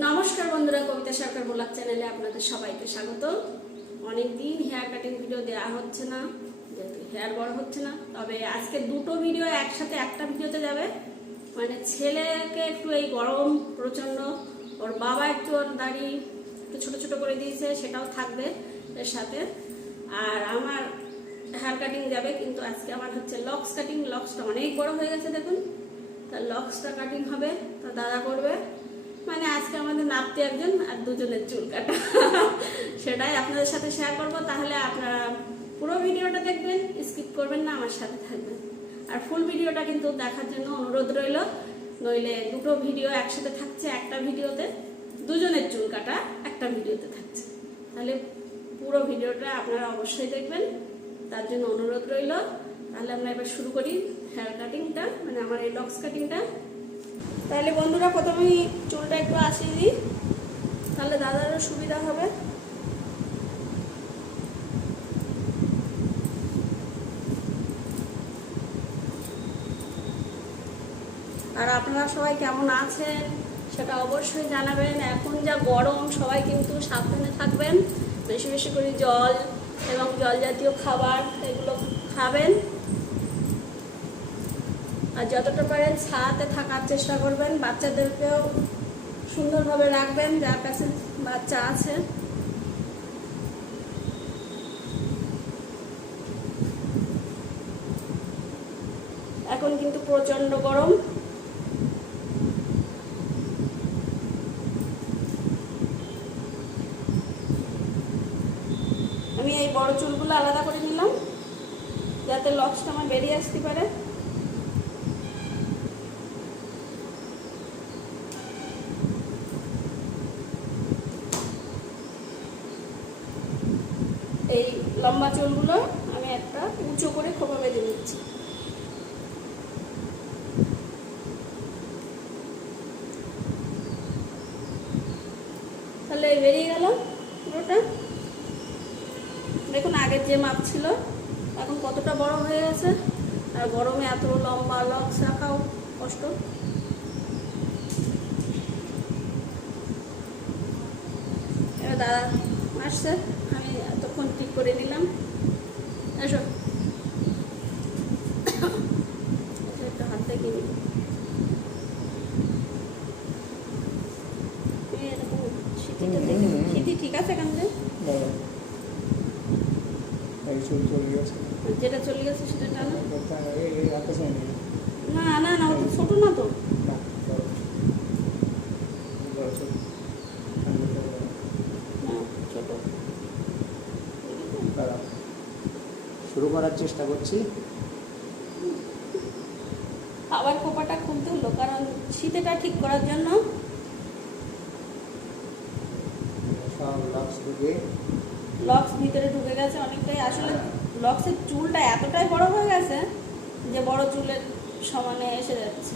নমস্কার বন্ধুরা, কবিতা সরকার ব্লগ চ্যানেলে আপনাদের সবাইকে স্বাগত। অনেক দিন হেয়ার কাটিং ভিডিও দেওয়া হচ্ছে না, যেহেতু হেয়ার বড় হচ্ছে না, তবে আজকে দুটো ভিডিও একসাথে, একটা ভিডিওতে যাবে। মানে ছেলেকে একটু এই গরম প্রচণ্ড ওর বাবা একটু ওর দাড়ি একটু ছোটো ছোটো করে দিয়েছে, সেটাও থাকবে এর সাথে। আর আমার হেয়ার কাটিং যাবে, কিন্তু আজকে আমার হচ্ছে লক্স কাটিং লক্সটা অনেক বড় হয়ে গেছে, দেখুন। তা লক্সটা কাটিং হবে, তা দাদা করবে। মানে আজকে আমাদের নাপতে একজন আর দুজনের চুল কাটা। সেটাই আপনাদের সাথে শেয়ার করব। তাহলে আপনারা পুরো ভিডিওটা দেখবেন স্কিপ করবেন না, আমার সাথে থাকবেন। আর ফুল ভিডিওটা কিন্তু দেখার জন্য অনুরোধ রইল। নইলে দুটো ভিডিও একসাথে থাকছে একটা ভিডিওতে, দুজনের চুল কাটা একটা ভিডিওতে থাকছে। তাহলে পুরো ভিডিওটা আপনারা অবশ্যই দেখবেন। তার জন্য অনুরোধ রইল। তাহলে আমরা এবার শুরু করি হেয়ার কাটিংটা মানে আমার এই লক্স কাটিংটা তাহলে বন্ধুরা প্রথমেই চুলটা একটু আসিয়ে দিই। তাহলে দাদারও সুবিধা হবে। আর আপনারা সবাই কেমন আছেন সেটা অবশ্যই জানাবেন। এখন যা গরম, সবাই কিন্তু সাবধানে থাকবেন। বেশি বেশি করে জল এবং জল জাতীয় খাবার এগুলো খাবেন। আর যতটা পারেন ছায়াতে থাকার চেষ্টা করবেন, বাচ্চাদেরকেও সুন্দরভাবে রাখবেন, যার কাছে বাচ্চা আছে এখন কিন্তু প্রচণ্ড গরম আমি এই বড় চুলগুলো আলাদা করে নিলাম যাতে লক্সটা আমার বেরিয়ে আসতে পারে এই লম্বা চুলগুলো আমি একটা উঁচু করে খোপা বেঁধে নিচ্ছি। তাহলে বেরিয়ে গেল পুরোটা। দেখুন আগের যে মাপ ছিল, এখন কতটা বড় হয়ে গেছে। আর গরমে এত লম্বা লক্স রাখাও কষ্ট। দাদা আসছে। করে দিলাম। এসো এসো, একটু হাত দেখে নিই এই এরকম সিটিটা দেখে। নিই। সিটি ঠিক আছে কেন যে? চলে গেছে। যেটা চলে গেছে সেটা টানো। না না না ছোট না তো। ছোট। দাঁড়া শুরু করার চেষ্টা করছি। আবার খোপাটা খুলতে হলো কারণ শীতেটা ঠিক করার জন্য। সব লাক্স ঢুকে। লক্স ভিতরে ঢুকে গেছে অনেকটাই। আসলে লক্সের চুলটা এতটাই বড় হয়ে গেছে যে বড় চুলের সমানে এসে যাচ্ছে।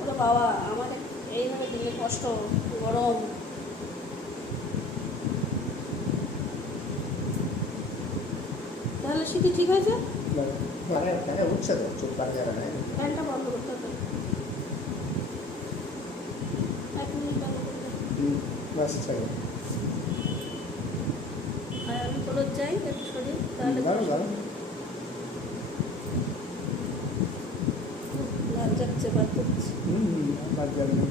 ওরে বাবা আমার এইভাবে দিলে কষ্ট গরম। শীতে ঠিক হয়েছে? মানে মানে উঠছে তো চুল কাটা যাবে না ফ্যানটা বন্ধ করতে হবে। এক মিনিট বন্ধ করতে বাস চাই আর আমি কোথাও যাই একটু সরিয়ে তাহলে দাঁড়ো দাঁড়ো লাল বাদ করছি। হুম হুম, বাদ যাবে না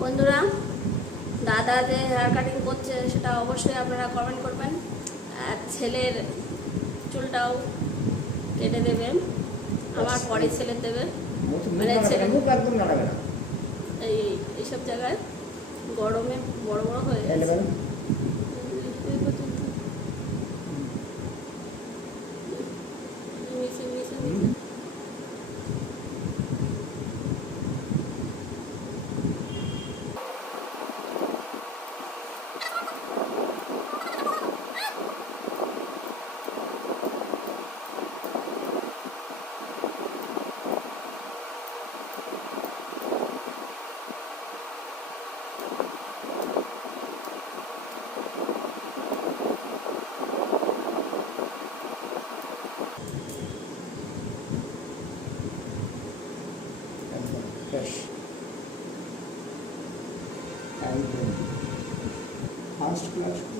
বন্ধুরা দাদা যে হেয়ার কাটিং করছে সেটা অবশ্যই আপনারা কমেন্ট করবেন। আর ছেলের চুলটাও কেটে দেবেন আমার পরে ছেলের দেবে। মুখ মুখ মানে ছেলে- এই এইসব জায়গায় গরমে বড় বড় হয়ে গেছে। muscular.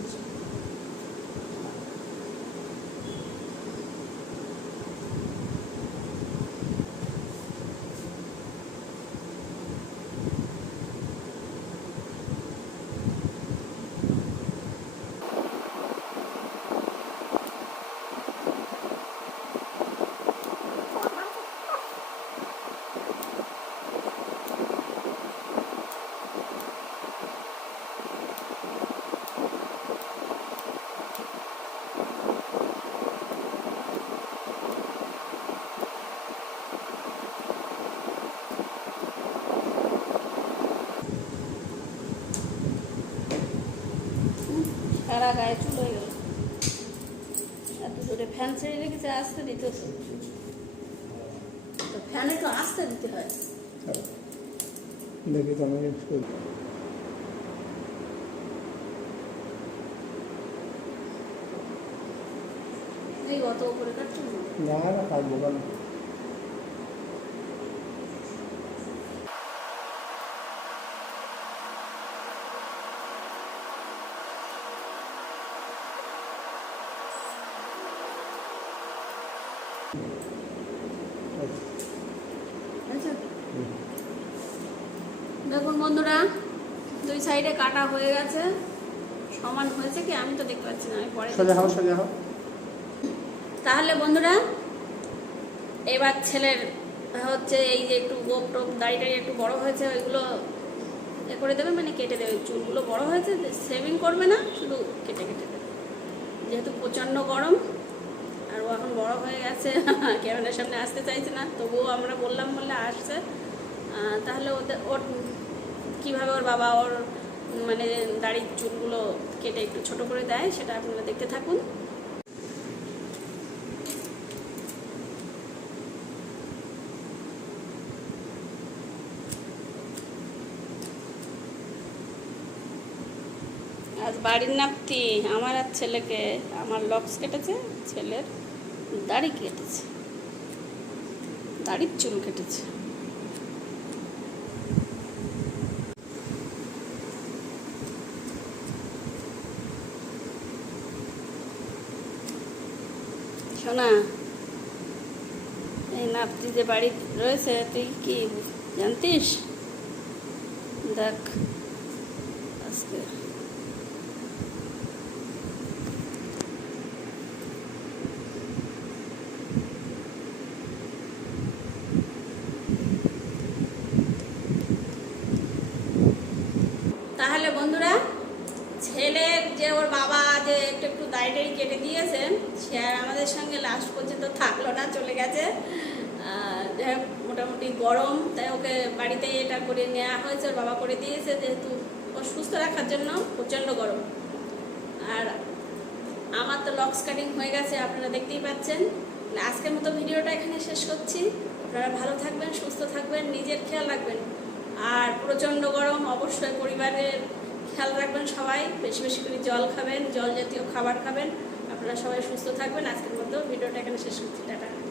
গায়ে চুল হয়ে গেল এত জোরে ফ্যান ছেড়ে রেখেছে আসতে দিতে হতো। তো ফ্যানে তো আসতে দিতে হয়। দেখি তো আমি ফুল অত উপরে কাটছো না না না কাটবো কেন দেখুন বন্ধুরা দুই সাইডে কাটা হয়ে গেছে। সমান হয়েছে কি? আমি তো দেখতে পাচ্ছি না আমি পরে সোজা হও সোজা হও। তাহলে বন্ধুরা এবার ছেলের হচ্ছে এই যে একটু গোপ টোপ দাড়ি টাড়ি একটু বড় হয়েছে ওইগুলো এ করে দেবে মানে কেটে দেবে। চুলগুলো বড় হয়েছে সেভিং করবে না শুধু কেটে কেটে দেবে। যেহেতু প্রচণ্ড গরম আর ও এখন বড় হয়ে গেছে। ক্যামেরার সামনে আসতে চাইছে না, তবুও আমরা বললাম বললে আসছে। তাহলে ওদের, ওর কীভাবে ওর বাবা ওর মানে দাড়ির চুলগুলো কেটে একটু ছোট করে দেয়, সেটা আপনারা দেখতে থাকুন। আজ বাড়ির নাপতি আমার আর ছেলেকে, আমার লক্স কেটেছে, ছেলের। দাড়ি কেটেছে। দাড়ির চুল কেটেছে। শোনা এই নাপতি যে বাড়ি রয়েছে, তুই কি জানতিস? দেখ আজকে তাহলে বন্ধুরা ছেলের যে ওর বাবা যে একটু একটু দাড়ি কেটে দিয়েছেন, সে আর আমাদের সঙ্গে লাস্ট পর্যন্ত থাকল না, চলে গেছে। যাই মোটামুটি গরম, তাই ওকে বাড়িতে এটা করে নেওয়া হয়েছে, ওর বাবা করে দিয়েছে, যেহেতু ও সুস্থ রাখার জন্য প্রচণ্ড গরম। আর আমার তো লক্স কাটিং হয়ে গেছে, আপনারা দেখতেই পাচ্ছেন। আজকের মতো ভিডিওটা এখানে শেষ করছি। আপনারা ভালো থাকবেন, সুস্থ থাকবেন, নিজের খেয়াল রাখবেন। আর প্রচণ্ড গরম, অবশ্যই পরিবারের খেয়াল রাখবেন সবাই। বেশি বেশি করে জল খাবেন, জল জাতীয় খাবার খাবেন। আপনারা সবাই সুস্থ থাকবেন। আজকের মতো ভিডিওটা এখানে শেষ করছি। টাটা।